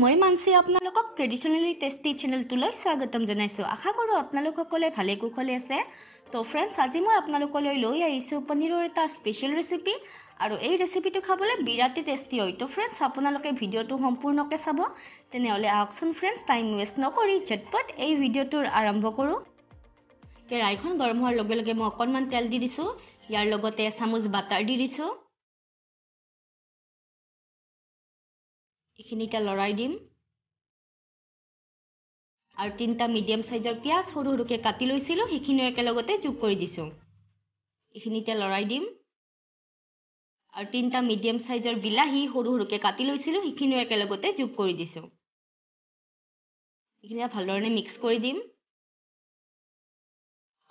মই মানসি আপোনালোকক ট্ৰেডিশনালি টেস্টি চেনেলটোলৈ স্বাগতম জনাইছো। আশা কৰো আপোনালোক সকলে ভালে কুশলে আছে। তো ফ্ৰেণ্ডছ, আজি মই আপোনালোকলৈ লৈ আহিছো পনীৰৰ এটা স্পেশাল ৰেচিপি আৰু এই ৰেচিপিটো খাবলৈ বিৰাট টেস্টি হয়। তো ফ্ৰেণ্ডছ, আপোনালোকে ভিডিওটো সম্পূৰ্ণকৈ চাব। তেনেহলে আহকচোন ফ্ৰেণ্ডছ, টাইম ওয়েষ্ট নকৰি ঝটপট এই ভিডিওটো আৰম্ভ কৰো। কেৰাহীখন গৰম হোৱাৰ লগে লগে মই অকণমান তেল দি দিছো। ইয়াৰ লগতে চামুচ বাটাৰ দি দিছো। এইখিনিটা লৰাই দিম আৰু তিনটা মিডিয়াম সাইজৰ পিয়াজ সৰু সৰুকে কাটি লৈছিলো, সেইখিনি একেলগতে যোগ কৰি দিছো। এইখিনিটা লৰাই দিম আৰু তিনটা মিডিয়াম সাইজৰ বিলাহী সৰু সৰুকে কাটি লৈছিলো, সেইখিনি একেলগতে যোগ কৰি দিছো। এইখিনি ভালদৰে মিক্স কৰি দিম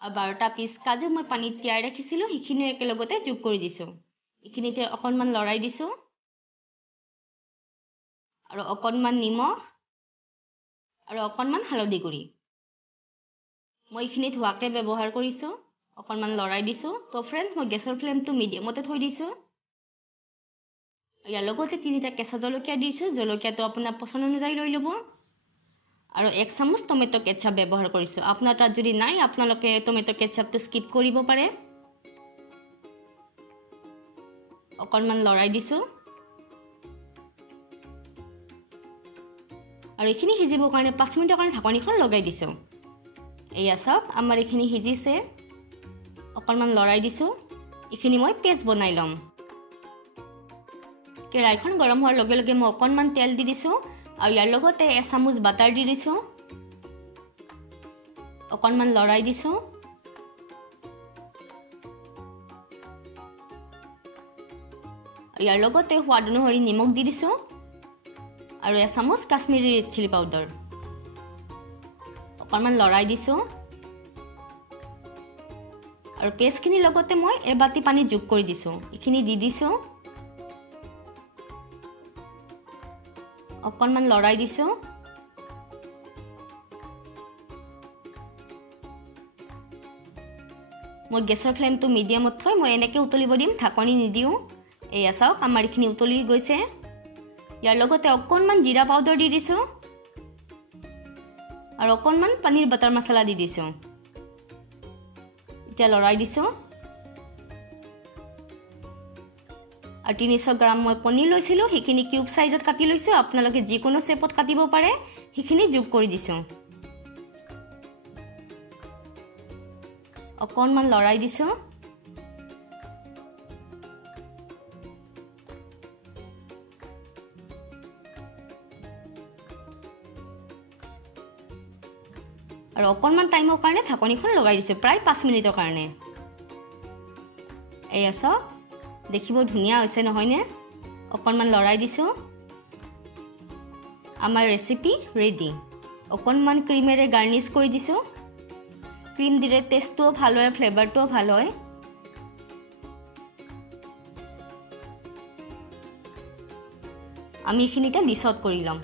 আৰু 12টা পিস কাজু মই পানীত তিয়াই ৰাখিছিলো, সেইখিনি একেলগতে যোগ কৰি দিছো। এইখিনিতে অকণমান লৰাই দিছো আৰু অকণমান নিমখ আৰু অকণমান হালধি গুড়ি মই এইখিনি ধোৱাকে ব্যৱহাৰ কৰিছো। অকণমান লৰাই দিছো। তো ফ্ৰেণ্ডছ, মই গেছৰ ফ্লেমটো মিডিয়ামতে থৈ দিছো। ইয়াৰ লগতে তিনিটা কেঁচা জলকীয়া দিছো। জলকীয়াটো আপোনাৰ পছন্দ অনুযায়ী লৈ ল'ব আৰু 1 চামুচ টমেটো কেচাপ ব্যৱহাৰ কৰিছো। আপোনাৰ তাত যদি নাই, আপোনালোকে টমেটো কেচাপটো স্কিপ কৰিব পাৰে। অকণমান লৰাই দিছো আৰু এইখিনি সিজিবৰ কাৰণে 5 মিনিটৰ কাৰণে ঢাকনিখন লগাই দিছো। এয়া চাওক, আমাৰ এইখিনি সিজিছে। অকণমান লৰাই দিছো। এইখিনি মই পেষ্ট বনাই লম। কেৰাহীখন গৰম হোৱাৰ লগে লগে মই অকণমান তেল দি দিছো আৰু ইয়াৰ লগতে 1 চামুচ বাটাৰ দি দিছো। অকণমান লৰাই দিছো আৰু ইয়াৰ লগতে সোৱাদ অনুসৰি নিমখ দি দিছো আৰু 1 চামুচ কাশ্মীৰী ৰেড চিলি পাউডাৰ। অকণমান লৰাই দিছো আৰু পেষ্টখিনিৰ লগতে মই এবাটি পানী যোগ কৰি দিছো। এইখিনি দি দিছো। অকণমান লৰাই দিছো মই গেছৰ ফ্লেমটো মিডিয়ামত থৈ মই এনেকৈ উতলিব দিম, ঢাকনি নিদিও। এয়া চাওক, আমাৰ এইখিনি উতলি গৈছে। ইয়াৰ লগতে অকণমান জিৰা পাউডাৰ দি দিছো আৰু অকণমান পনীৰ বাটাৰ মছলা দি দিছো। এতিয়া লৰাই দিছো আৰু 300 গ্ৰাম মই পনীৰ লৈছিলো, সেইখিনি কিউব সাইজত কাটি লৈছো। আপোনালোকে যিকোনো শেপত কাটিব পাৰে। সেইখিনি যোগ কৰি দিছো। অকণমান লৰাই দিছো আৰু অকণমান টাইমৰ কাৰণে ঢাকনিখন লগাই দিছো, প্ৰায় 5 মিনিটৰ কাৰণে। এয়া চাওক, দেখিব ধুনীয়া হৈছে নহয় নে? অকণমান লৰাই দিছো। আমাৰ ৰেচিপি ৰেডি। অকণমান ক্ৰীমেৰে গাৰ্নিশ কৰি দিছো। ক্ৰীম দিলে টেষ্টটোও ভাল হয়, ফ্লেভাৰটোও ভাল হয়। আমি এইখিনিতে ডিছত কৰি ল'ম।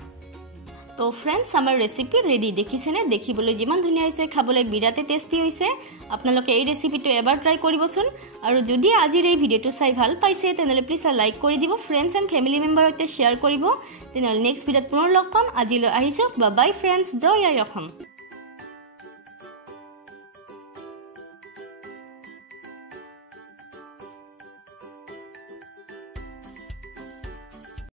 তো ফ্ৰেণ্ডছ, আমাৰ ৰেচিপি ৰেডি। দেখিছেনে? দেখিবলৈ যিমান ধুনীয়া হৈছে, খাবলৈ বিৰাটে টেষ্টি হৈছে। আপোনালোকে এই ৰেচিপিটো এবাৰ ট্ৰাই কৰিবচোন। আৰু যদি আজিৰ এই ভিডিঅ'টো চাই ভাল পাইছে, তেনেহ'লে প্লিজ লাইক কৰি দিব, ফ্ৰেণ্ডছ এণ্ড ফেমিলি মেম্বাৰৰ সৈতে শ্বেয়াৰ কৰিব। তেনেহ'লে নেক্সট ভিডিঅ'ত পুনৰ লগ পাম। আজিলৈ আহিছোঁ। Bye bye friends. জয় আই অসম।